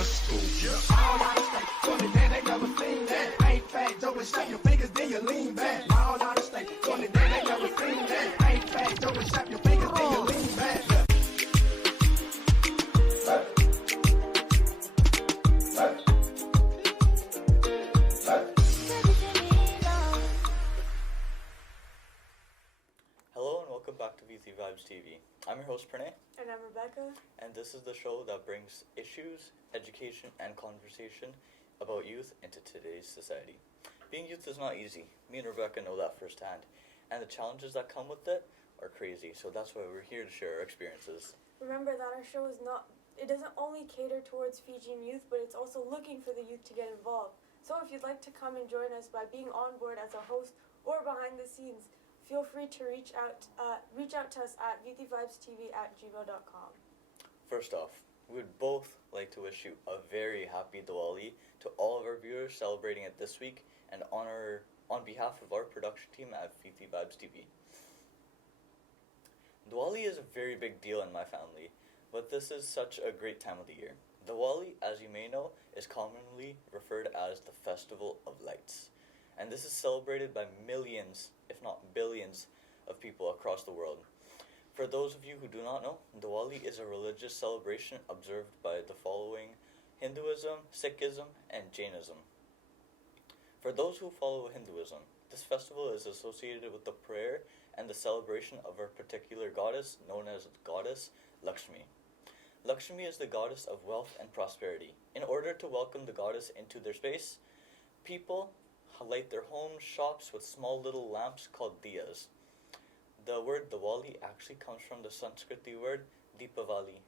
let's go. All out of state, doing it then they never seen that. Ain't fat, Joe, and snap your fingers, then you lean back. All out of state, doing it then they never seen that. Ain't fat, Joe, and snap your fingers, then you lean back. Hello and welcome back to Viti Vibes TV. I'm your host Pranay. And I'm Rebecca. And this is the show that brings issues, education, and conversation about youth into today's society. Being youth is not easy. Me and Rebecca know that firsthand. And the challenges that come with it are crazy. So that's why we're here to share our experiences. Remember that our show it doesn't only cater towards Fijian youth, but it's also looking for the youth to get involved. So if you'd like to come and join us by being on board as a host or behind the scenes, feel free to reach out to us at vitivibestv@gmail.com. First off, we would both like to wish you a very happy Diwali to all of our viewers celebrating it this week and on behalf of our production team at Viti Vibes TV. Diwali is a very big deal in my family, but this is such a great time of the year. Diwali, as you may know, is commonly referred as the Festival of Lights, and this is celebrated by millions, if not billions, of people across the world. For those of you who do not know, Diwali is a religious celebration observed by the following: Hinduism, Sikhism, and Jainism. For those who follow Hinduism, this festival is associated with the prayer and the celebration of a particular goddess known as Goddess Lakshmi. Lakshmi is the goddess of wealth and prosperity. In order to welcome the goddess into their space, people light their homes, shops with small little lamps called diyas. The word Diwali actually comes from the Sanskrit word Deepavali,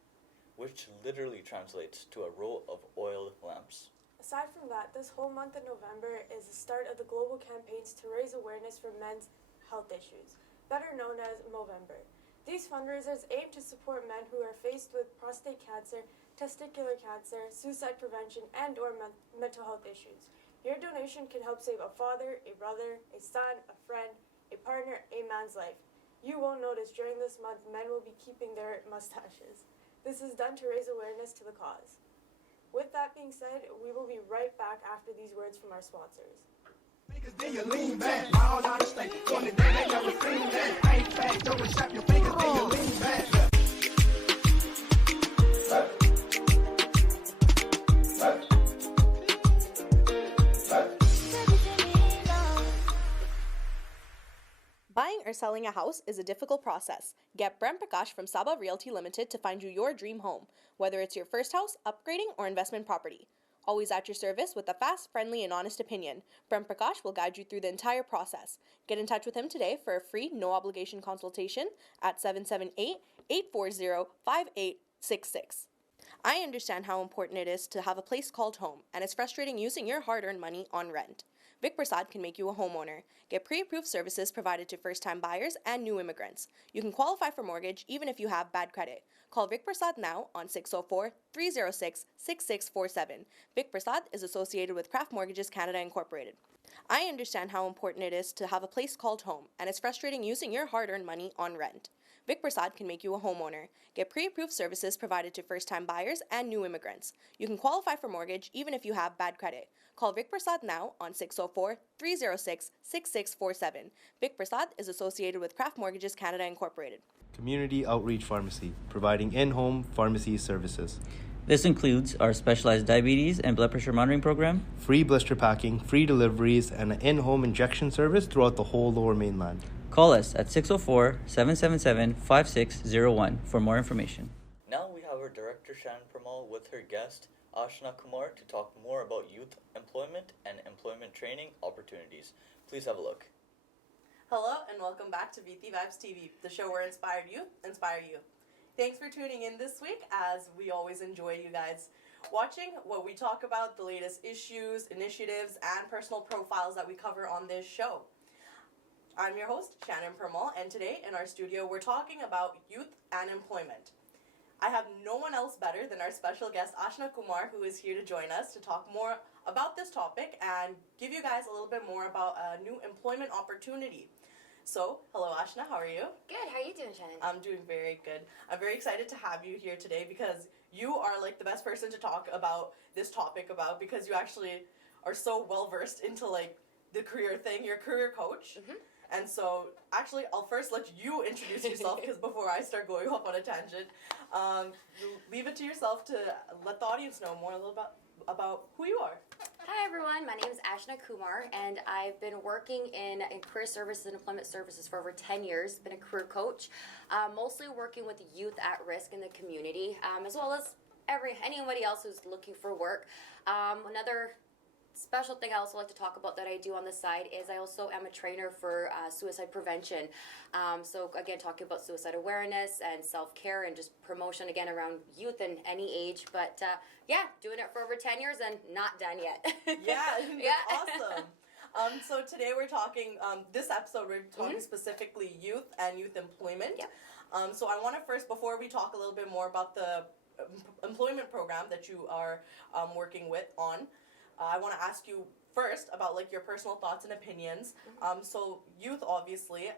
which literally translates to a row of oil lamps. Aside from that, this whole month of November is the start of the global campaigns to raise awareness for men's health issues, better known as Movember. These fundraisers aim to support men who are faced with prostate cancer, testicular cancer, suicide prevention, and or mental health issues. Your donation can help save a father, a brother, a son, a friend, a partner, a man's life. You won't notice during this month men will be keeping their mustaches. This is done to raise awareness to the cause. With that being said, we will be right back after these words from our sponsors. Then you lean back, all out of state, doing it then they never seen that. Ain't fat, Joe, and snap your fingers, then you lean back. Buying or selling a house is a difficult process. Get Brent Prakash from Saba Realty Limited to find you your dream home, whether it's your first house, upgrading, or investment property. Always at your service with a fast, friendly, and honest opinion, Brent Prakash will guide you through the entire process. Get in touch with him today for a free, no-obligation consultation at 778-840-5866. I understand how important it is to have a place called home, and it's frustrating using your hard-earned money on rent. Vic Prasad can make you a homeowner. Get pre-approved services provided to first-time buyers and new immigrants. You can qualify for mortgage even if you have bad credit. Call Vic Prasad now on 604-306-6647. Vic Prasad is associated with Craft Mortgages Canada Incorporated. I understand how important it is to have a place called home, and it's frustrating using your hard-earned money on rent. Vic Prasad can make you a homeowner. Get pre-approved services provided to first-time buyers and new immigrants. You can qualify for mortgage even if you have bad credit. Call Vic Prasad now on 604-306-6647. Vic Prasad is associated with Craft Mortgages Canada Incorporated. Community Outreach Pharmacy, providing in-home pharmacy services. This includes our specialized diabetes and blood pressure monitoring program, Free blister packing, free deliveries, and an in-home injection service throughout the whole Lower Mainland. Call us at 604-777-5601 for more information. Now we have our director Shannon Pramal with her guest Ashna Kumar to talk more about youth employment and employment training opportunities. Please have a look. Hello and welcome back to Viti Vibes TV, the show where inspired youth inspire you. Thanks for tuning in this week, as we always enjoy you guys watching what we talk about, the latest issues, initiatives, and personal profiles that we cover on this show. I'm your host, Shannon Pramal, and today in our studio we're talking about youth and employment. I have no one else better than our special guest, Ashna Kumar, who is here to join us to talk more about this topic and give you guys a little bit more about a new employment opportunity. So, hello Ashna, how are you? Good, how are you doing, Shannon? I'm doing very good. I'm very excited to have you here today because you are like the best person to talk about this topic about, because you actually are so well versed into like the career thing. You're a career coach. And so, actually, I'll first let you introduce yourself, because before I start going off on a tangent, leave it to yourself to let the audience know more a little about who you are. Hi everyone, my name is Ashna Kumar, and I've been working in career services and employment services for over 10 years. Been a career coach, mostly working with youth at risk in the community, as well as anybody else who's looking for work. Another special thing I also like to talk about that I do on the side is I also am a trainer for suicide prevention. So again, talking about suicide awareness and self-care and just promotion again around youth and any age. But yeah, doing it for over 10 years and not done yet. Yeah, that's awesome. So today we're talking, this episode we're talking specifically youth and youth employment. Yeah. So I want to first, before we talk a little bit more about the employment program that you are working with on, I want to ask you first about like your personal thoughts and opinions. So youth, obviously,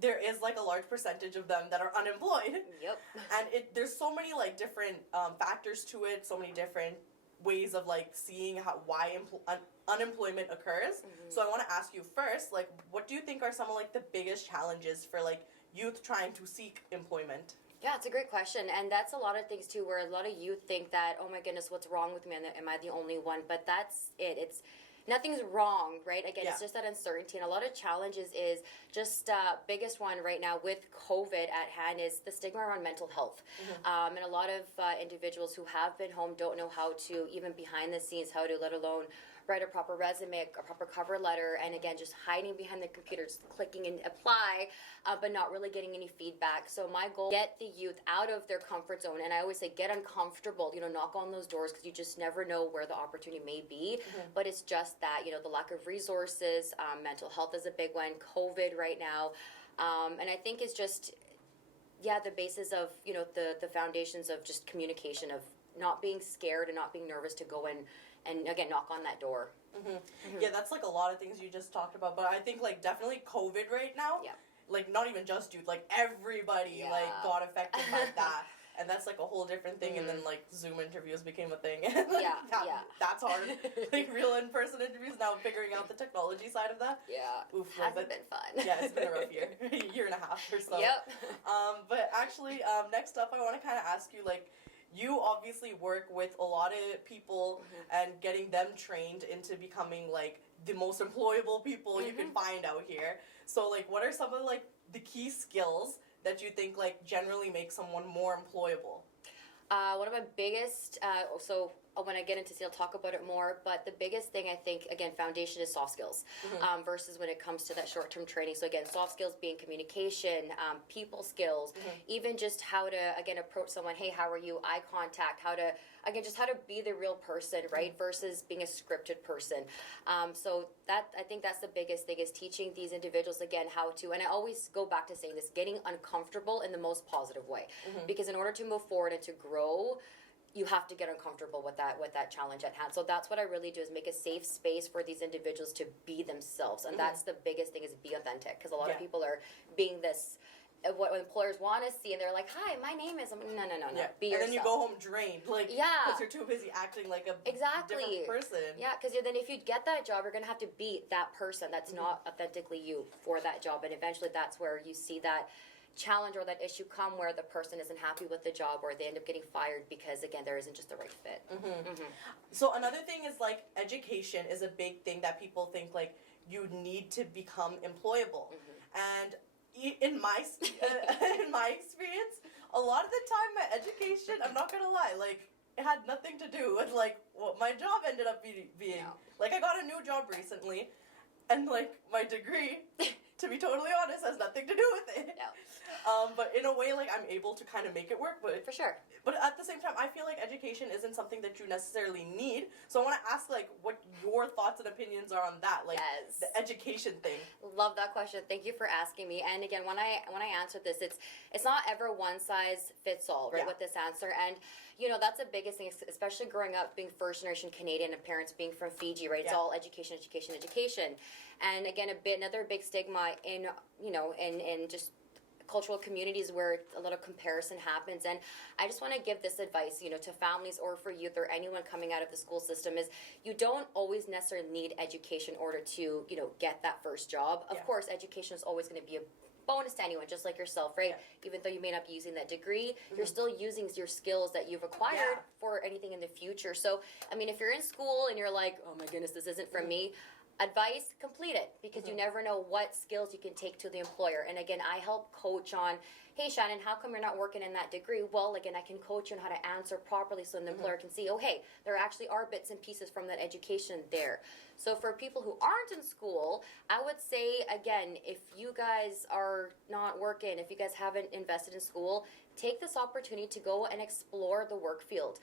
there is like a large percentage of them that are unemployed. Yep. And there's so many like different factors to it, so many different ways of like seeing why unemployment occurs. So I want to ask you first, like, what do you think are some of like the biggest challenges for like youth trying to seek employment? Yeah, it's a great question, and that's a lot of things too, where a lot of youth think that, oh my goodness, what's wrong with me, and am I the only one? But that's it. It's nothing's wrong, right? Again, it's just that uncertainty, and a lot of challenges is just biggest one right now with COVID at hand is the stigma around mental health, and a lot of individuals who have been home don't know how to, even behind the scenes, how to let alone write a proper resume, a proper cover letter, and again, just hiding behind the computer, just clicking and apply, but not really getting any feedback. So my goal, get the youth out of their comfort zone, and I always say get uncomfortable, knock on those doors, because you just never know where the opportunity may be, but it's just that, the lack of resources, mental health is a big one, COVID right now, and I think it's just, the basis of, the foundations of just communication, of not being scared and not being nervous to go in and again knock on that door. Yeah, that's like a lot of things you just talked about, but I think like definitely COVID right now, like not even just youth, like everybody like got affected by that, and that's like a whole different thing. And then like Zoom interviews became a thing, and like, that's hard. Like real in-person interviews, now figuring out the technology side of that. Oof, Hasn't been fun. Yeah, it's been a rough year, year and a half or so. But actually, next up I want to kind of ask you, like, you obviously work with a lot of people and getting them trained into becoming like the most employable people you can find out here. So like, what are some of like the key skills that you think like generally make someone more employable? One of my biggest, so when I get into it, I'll talk about it more, but the biggest thing I think, again, foundation is soft skills versus when it comes to that short-term training. So again, soft skills being communication, people skills, even just how to, again, approach someone, hey, how are you, eye contact, how to, again, just how to be the real person, right, versus being a scripted person. So that, I think that's the biggest thing, is teaching these individuals, again, how to, and I always go back to saying this, getting uncomfortable in the most positive way. Because in order to move forward and to grow, you have to get uncomfortable with that challenge at hand. So that's what I really do, is make a safe space for these individuals to be themselves. And that's the biggest thing, is be authentic. Because a lot of people are being this, what employers want to see, and they're like, hi, my name is, no, be yourself. And then you go home drained, like, because you're too busy acting like a different person. Yeah, because then if you get that job, you're going to have to be that person that's not authentically you for that job. And eventually that's where you see that challenge or that issue come, where the person isn't happy with the job, or they end up getting fired because, again, there isn't just the right fit. So another thing is like education is a big thing that people think like you need to become employable. And in my experience, a lot of the time my education, I'm not gonna lie, like it had nothing to do with like what my job ended up being. Like I got a new job recently, and like my degree, to be totally honest, has nothing to do with it. But in a way, like I'm able to kind of make it work. But for sure. But at the same time, I feel like education isn't something that you necessarily need. So I want to ask, like, what your thoughts and opinions are on that, like the education thing. Love that question. Thank you for asking me. And again, when I answer this, it's not ever one size fits all, right? With this answer, and that's the biggest thing, especially growing up being first generation Canadian and parents being from Fiji, right? It's all education. And again, another big stigma in in just cultural communities where a lot of comparison happens. And I just want to give this advice, to families or for youth or anyone coming out of the school system is you don't always necessarily need education in order to, get that first job. Of course, education is always going to be a bonus to anyone, just like yourself, right? Even though you may not be using that degree, you're still using your skills that you've acquired for anything in the future. So, I mean, if you're in school and you're like, oh my goodness, this isn't for me, advice, complete it, because you never know what skills you can take to the employer. And again, I help coach on, hey Shannon, how come you're not working in that degree? Well, again, I can coach you on how to answer properly so the employer can see, oh hey, there actually are bits and pieces from that education there. So for people who aren't in school, I would say, again, if you guys are not working, if you guys haven't invested in school, take this opportunity to go and explore the work field.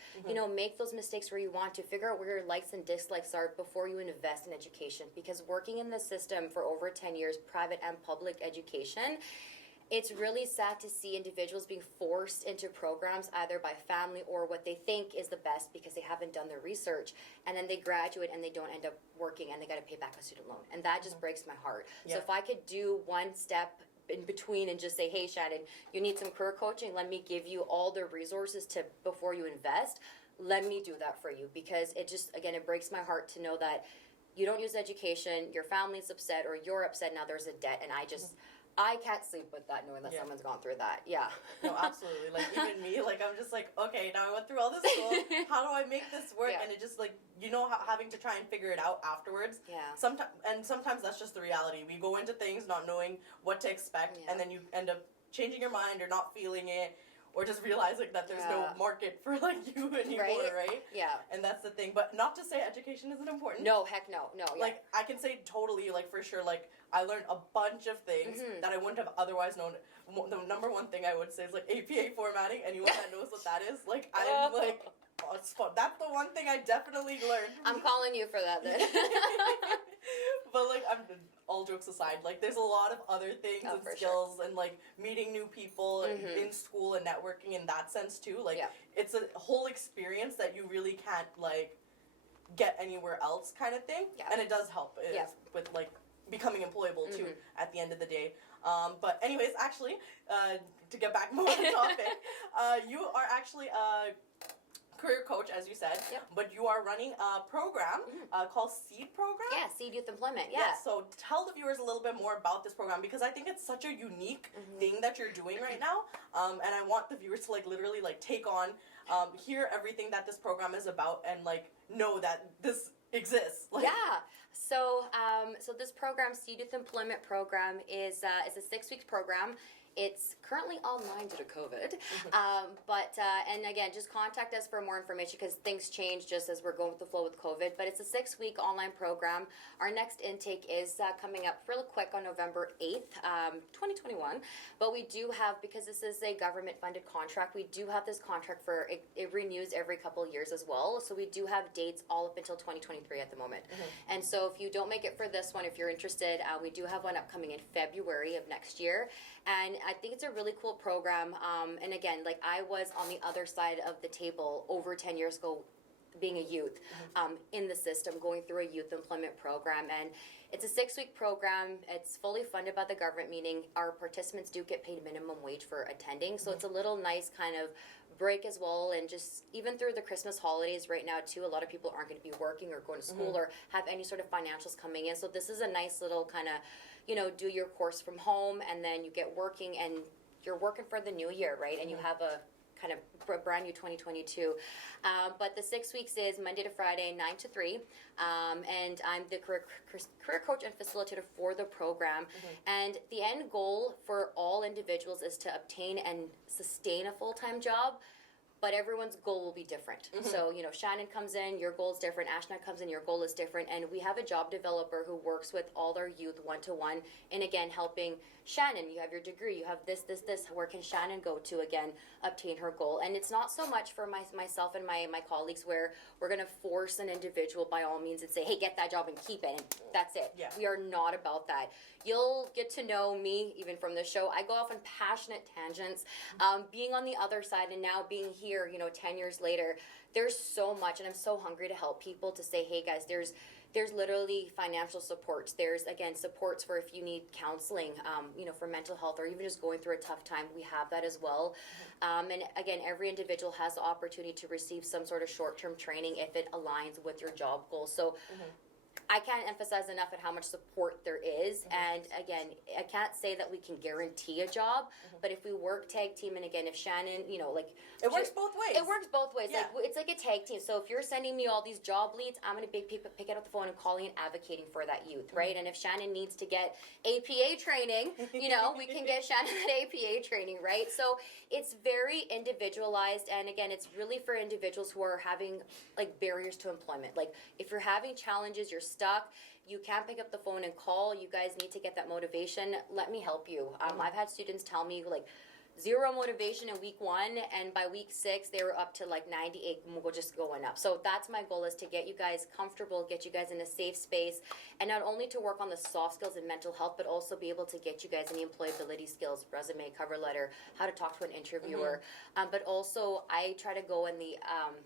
Make those mistakes where you want to. Figure out where your likes and dislikes are before you invest in education. Because working in the system for over 10 years, private and public education, it's really sad to see individuals being forced into programs either by family or what they think is the best because they haven't done their research, and then they graduate and they don't end up working and they got to pay back a student loan, and that just breaks my heart. So if I could do one step in between and just say, hey Shannon, you need some career coaching, let me give you all the resources to before you invest, let me do that for you, because it just, again, it breaks my heart to know that you don't use education, your family's upset or you're upset, now there's a debt, and I can't sleep with that knowing that someone's gone through that. No, absolutely. Like, even me, like, I'm just like, okay, now I went through all this school. How do I make this work? And it just, like, having to try and figure it out afterwards. Sometimes that's just the reality. We go into things not knowing what to expect, and then you end up changing your mind or not feeling it, or just realizing that there's no market for, like, you anymore, right? And that's the thing. But not to say education isn't important. No, heck no. Like, I can say totally, like, for sure, like, I learned a bunch of things that I wouldn't have otherwise known. The number one thing I would say is, like, APA formatting. Anyone that knows what that is, like, I'm, like, that's the one thing I definitely learned. I'm calling you for that, then. But, like, all jokes aside, like, there's a lot of other things and skills and, like, meeting new people in school and networking in that sense, too. Like, it's a whole experience that you really can't, like, get anywhere else kind of thing. And it does help with, like, becoming employable, too, at the end of the day. But anyways, actually, to get back more on the topic, you are actually a career coach, as you said, but you are running a program called SEED program? Yeah, SEED Youth Employment, So tell the viewers a little bit more about this program, because I think it's such a unique thing that you're doing right now, and I want the viewers to, like, literally, like, take on, hear everything that this program is about, and, like, know that this exists. Like, so this program, SEED Youth Employment Program, is a 6-week program. It's currently online due to COVID, and again, just contact us for more information because things change just as we're going with the flow with COVID. But it's a 6-week online program. Our next intake is coming up really quick on November 8th, 2021. But we do have, because this is a government-funded contract, we do have this contract for, it renews every couple of years as well. So we do have dates all up until 2023 at the moment. And so if you don't make it for this one, if you're interested, we do have one upcoming in February of next year. And I think it's a really cool program. And again, like, I was on the other side of the table over 10 years ago, being a youth in the system, going through a youth employment program. And it's a 6-week program. It's fully funded by the government, meaning our participants do get paid minimum wage for attending. So it's a little nice kind of break as well. And just even through the Christmas holidays right now too, a lot of people aren't going to be working or going to school or have any sort of financials coming in. So this is a nice little kind of, do your course from home, and then you get working, and you're working for the new year, right? And you have a kind of brand new 2022. But the 6 weeks is Monday to Friday, 9 to 3. And I'm the career coach and facilitator for the program. And the end goal for all individuals is to obtain and sustain a full-time job. But everyone's goal will be different. So, Shannon comes in, your goal is different. Ashna comes in, your goal is different. And we have a job developer who works with all our youth one-to-one. And again, helping Shannon, you have your degree, you have this. Where can Shannon go to, again, obtain her goal? And it's not so much for myself and my colleagues where we're going to force an individual by all means and say, hey, get that job and keep it. And that's it. We are not about that. You'll get to know me, even from the show. I go off on passionate tangents. Being on the other side and now being here, 10 years later, there's so much, and I'm so hungry to help people, to say, hey guys, There's literally financial supports. There's, again, supports for if you need counseling, for mental health or even just going through a tough time. We have that as well. And again, every individual has the opportunity to receive some sort of short-term training if it aligns with your job goals. So I can't emphasize enough at how much support there is. And again, I can't say that we can guarantee a job, but if we work tag team, and again, if Shannon, it works both ways. It works both ways. Yeah. Like, it's like a tag team. So if you're sending me all these job leads, I'm going to pick it up the phone and calling and advocating for that youth, right? And if Shannon needs to get APA training, we can get Shannon that APA training, right? So it's very individualized, and again, it's really for individuals who are having like barriers to employment. Like if you're having challenges, you're stuck, you can't pick up the phone and call, you guys need to get that motivation, let me help you. I've had students tell me like zero motivation in week 1, and by week 6 they were up to like 98, and we're just going up. So that's my goal, is to get you guys comfortable, get you guys in a safe space, and not only to work on the soft skills and mental health, but also be able to get you guys any employability skills, resume, cover letter, how to talk to an interviewer. But also I try to go in the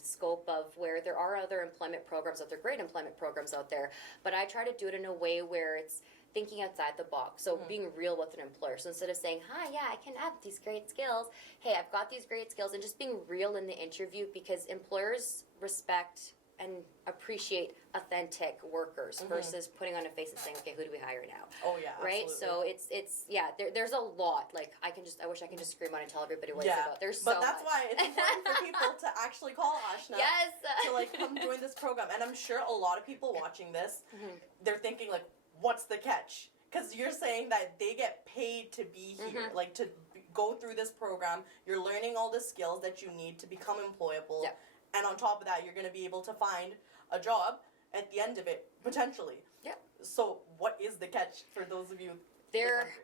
scope of where there are other employment programs out there, great employment programs out there, but I try to do it in a way where it's thinking outside the box. So being real with an employer. So instead of saying, hi, yeah, I can have these great skills. Hey, I've got these great skills. And just being real in the interview, because employers respect and appreciate authentic workers versus putting on a face and saying, okay, who do we hire now? Oh yeah, right. absolutely. So it's there's a lot. Like I wish I can just scream out and tell everybody what it's about. There's but so that's much. why it's important for people to actually call Ashna Yes. to like come join this program. And I'm sure a lot of people watching this, they're thinking like, what's the catch? Because you're saying that they get paid to be here, like to go through this program. You're learning all the skills that you need to become employable. Yep. And on top of that, you're going to be able to find a job at the end of it, potentially. Yep. So what is the catch for those of you?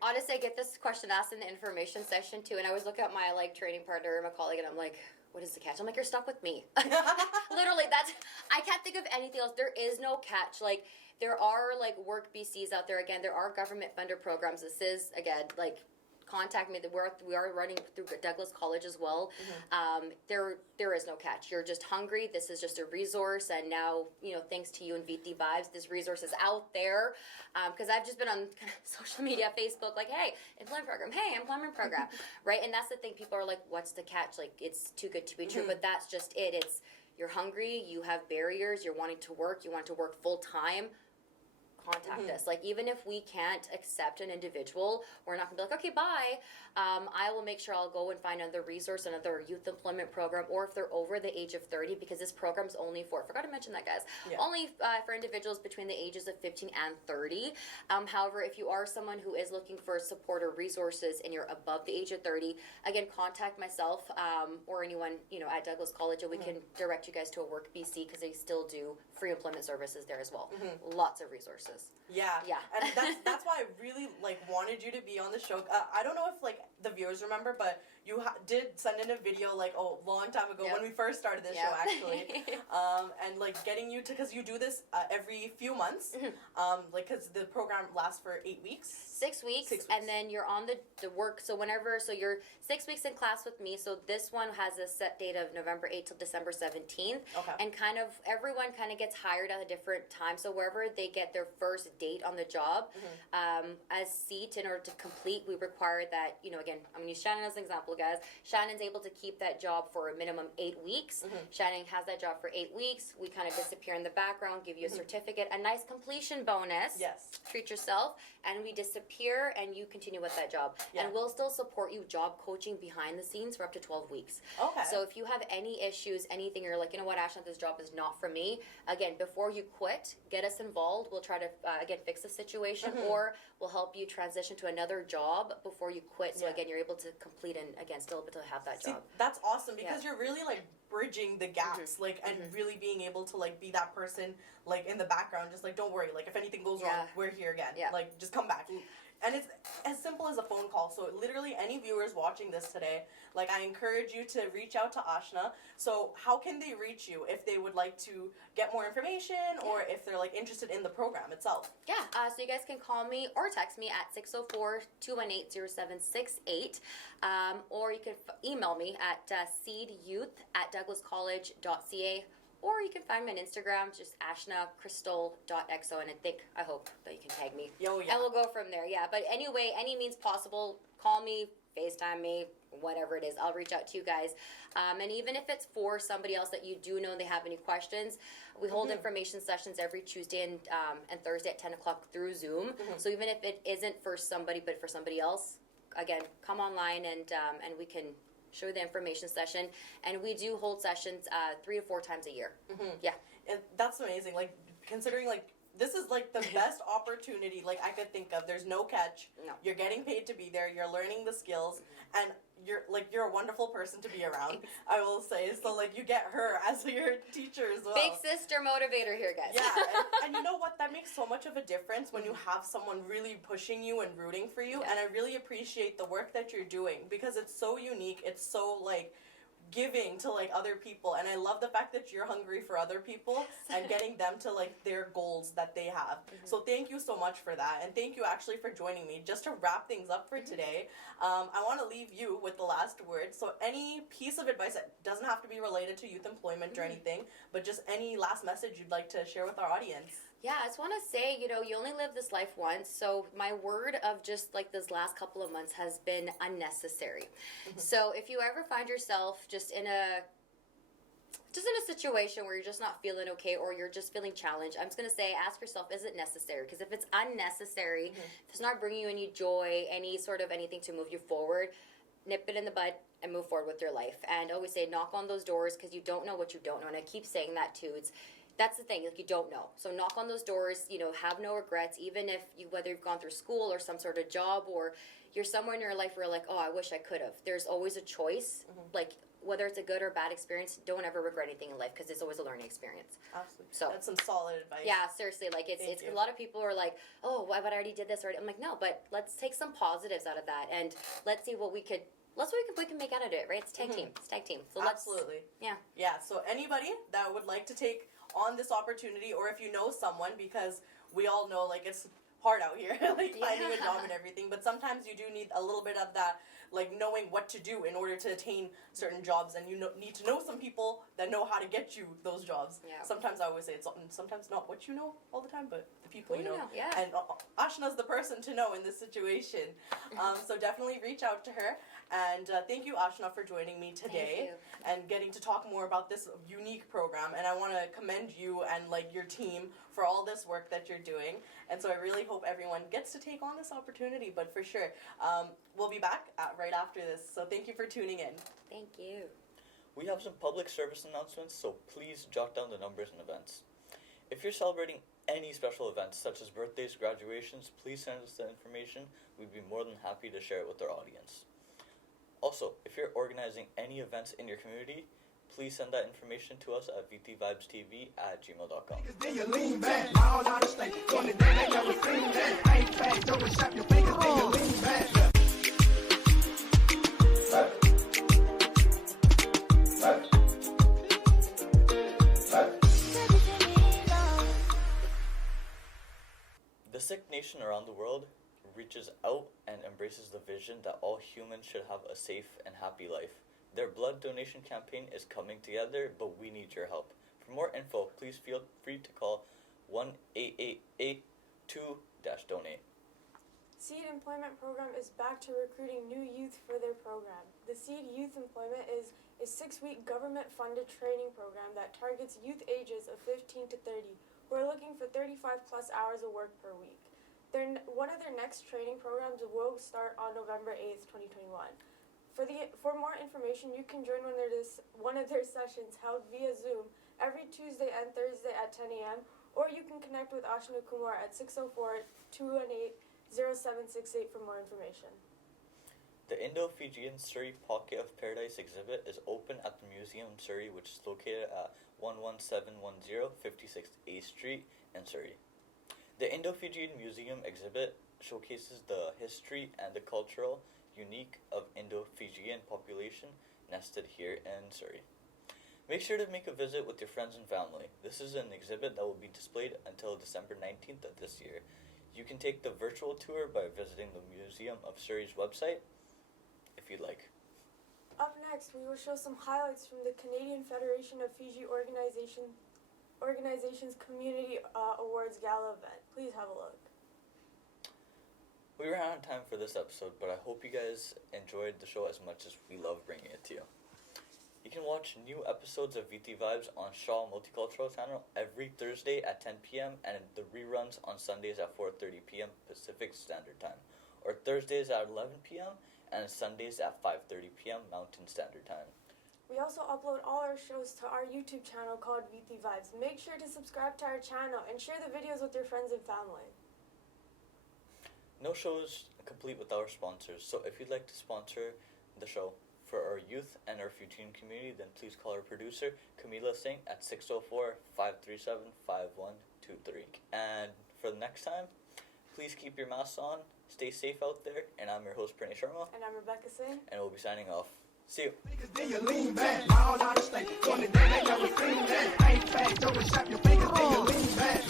Honestly, I get this question asked in the information session too, and I always look at my like training partner, my colleague, and I'm like, what is the catch? I'm like, you're stuck with me. Literally, I can't think of anything else. There is no catch. Like, there are like work BCs out there. Again, there are government funder programs. This is, again, like, contact me. We are running through Douglas College as well. There is no catch. You're just hungry. This is just a resource, and now, thanks to you and Viti Vibes, this resource is out there. Because I've just been on kind of social media, Facebook, like, hey, employment program, right? And that's the thing. People are like, what's the catch? Like, it's too good to be true. But that's just it. It's, you're hungry. You have barriers. You're wanting to work. You want to work full time. Contact us. Like, even if we can't accept an individual, we're not gonna be like, okay, bye. I will make sure I'll go and find another resource, another youth employment program, or if they're over the age of 30, because this program's only for, I forgot to mention that, guys, only for individuals between the ages of 15 and 30. However, if you are someone who is looking for support or resources and you're above the age of 30, again, contact myself or anyone, at Douglas College, and we can direct you guys to a Work BC, because they still do free employment services there as well. Lots of resources. Yeah. And that's why I really wanted you to be on the show. I don't know if the viewers remember, but you did send in a video a long time ago when we first started this show, actually. And getting you to, because you do this every few months, because the program lasts for 8 weeks. 6 weeks, and then you're on the work. So you're 6 weeks in class with me. So this one has a set date of November 8th till December 17th. Okay. And everyone gets hired at a different time. So wherever they get their first date on the job, as SEAT, in order to complete, we require that, again, I'm going to use Shannon as an example, guys. Shannon's able to keep that job for a minimum 8 weeks. Shannon has that job for 8 weeks. We disappear in the background, give you a certificate, a nice completion bonus. Yes. Treat yourself, and we disappear, and you continue with that job. Yeah. And we'll still support you job coaching behind the scenes for up to 12 weeks. Okay. So if you have any issues, anything, you're like, you know what, Ashna, this job is not for me. Again, before you quit, get us involved. We'll try to, fix the situation, or we'll help you transition to another job before you quit. So again, you're able to complete and, again, still able to have that job. That's awesome, because you're really bridging the gaps, and really being able to be that person in the background, just don't worry, if anything goes wrong, we're here again. Just come back. And it's as simple as a phone call. So literally any viewers watching this today, I encourage you to reach out to Ashna. So how can they reach you if they would like to get more information, or if they're interested in the program itself? Yeah, so you guys can call me or text me at 604-218-0768, or you can email me at seedyouth@douglascollege.ca, or you can find me on Instagram, just ashnacrystal.xo, and I hope that you can tag me. Yo, yeah. And we'll go from there, yeah. But anyway, any means possible, call me, FaceTime me, whatever it is. I'll reach out to you guys. And even if it's for somebody else that you do know they have any questions, we hold information sessions every Tuesday and Thursday at 10 o'clock through Zoom. So even if it isn't for somebody but for somebody else, again, come online and we can show you the information session. And we do hold sessions 3 to 4 times a year. Yeah. And that's amazing. Like, considering, like, this is, like, the best opportunity, like, I could think of. There's no catch. No. You're getting paid to be there. You're learning the skills. And you're a wonderful person to be around, I will say. So, like, you get her as your teacher as well. Big sister motivator here, guys. Yeah, and you know what? That makes so much of a difference when you have someone really pushing you and rooting for you. Yeah. And I really appreciate the work that you're doing because it's so unique. It's so, like, giving to, like, other people. And I love the fact that you're hungry for other people and getting them to, like, their goals that they have. So thank you so much for that. And thank you actually for joining me. Just to wrap things up for today, I want to leave you with the last word. So any piece of advice that doesn't have to be related to youth employment or anything, but just any last message you'd like to share with our audience. Yeah, I just want to say, you only live this life once. So my word of just like this last couple of months has been unnecessary. So if you ever find yourself just in a situation where you're just not feeling okay or you're just feeling challenged, I'm just going to say, ask yourself, is it necessary? Because if it's unnecessary, if it's not bringing you any joy, any sort of anything to move you forward, nip it in the bud and move forward with your life. And always say, knock on those doors because you don't know what you don't know. And I keep saying that too. That's the thing, like you don't know. So knock on those doors, have no regrets, even if whether you've gone through school or some sort of job or you're somewhere in your life where you're like, oh, I wish I could have. There's always a choice. Like, whether it's a good or bad experience, don't ever regret anything in life because it's always a learning experience. Absolutely. So that's some solid advice. Yeah, seriously. Like it's a lot of people are like, oh, but I already did this already. I'm like, no, but let's take some positives out of that and let's see what we can make out of it, right? It's tag team. It's tag team. So absolutely. Yeah. So anybody that would like to take on this opportunity, or if you know someone, because we all know like it's hard out here, like finding a job and everything, but sometimes you do need a little bit of that, like knowing what to do in order to attain certain jobs, and need to know some people that know how to get you those jobs. Yeah. Sometimes I always say it's sometimes not what you know all the time, but the people you know. Yeah. And Ashna's the person to know in this situation. So definitely reach out to her. And thank you, Ashna, for joining me today and getting to talk more about this unique program. And I want to commend you and like your team for all this work that you're doing. And so I really hope everyone gets to take on this opportunity. But for sure, we'll be back right after this. So thank you for tuning in. Thank you. We have some public service announcements, so please jot down the numbers and events. If you're celebrating any special events, such as birthdays, graduations, please send us the information. We'd be more than happy to share it with our audience. Also, if you're organizing any events in your community, please send that information to us at vitivibestv@gmail.com. Then you lean back, loud out of state. On the day they never seen that. Ain't fast, don't snap your fingers, then you lean back. The Sikh nation around the world reaches out and embraces the vision that all humans should have a safe and happy life. Their blood donation campaign is coming together, but we need your help. For more info, please feel free to call 1-888-2-donate. SEED Employment Program is back to recruiting new youth for their program. The SEED Youth Employment is a 6-week government-funded training program that targets youth ages of 15 to 30 who are looking for 35-plus hours of work per week. One of their next training programs will start on November 8th, 2021. For more information, you can join one of their sessions held via Zoom every Tuesday and Thursday at 10 a.m., or you can connect with Ashna Kumar at 604-218-0768 for more information. The Indo-Fijian Surrey Pocket of Paradise exhibit is open at the Museum Surrey, which is located at 11710 56th A Street in Surrey. The Indo-Fijian Museum exhibit showcases the history and the cultural unique of Indo-Fijian population nested here in Surrey. Make sure to make a visit with your friends and family. This is an exhibit that will be displayed until December 19th of this year. You can take the virtual tour by visiting the Museum of Surrey's website if you'd like. Up next, we will show some highlights from the Canadian Federation of Fiji Organization's Community Awards Gala event. Please have a look. We ran out of time for this episode, but I hope you guys enjoyed the show as much as we love bringing it to you. You can watch new episodes of Viti Vibes on Shaw Multicultural channel every Thursday at 10 p.m. and the reruns on Sundays at 4:30 p.m. Pacific Standard Time, or Thursdays at 11 p.m. and Sundays at 5:30 p.m. Mountain Standard Time. We also upload all our shows to our YouTube channel called Viti Vibes. Make sure to subscribe to our channel and share the videos with your friends and family. No show is complete without our sponsors, so if you'd like to sponsor the show for our youth and our Fijian community, then please call our producer, Camila Singh, at 604-537-5123. And for the next time, please keep your masks on, stay safe out there, and I'm your host, Pranay Sharma. And I'm Rebecca Singh. And we'll be signing off. See you. Then you lean back, miles out of state. On the day they never seen that. Ain't fat, don't snap your fingers, then you lean back.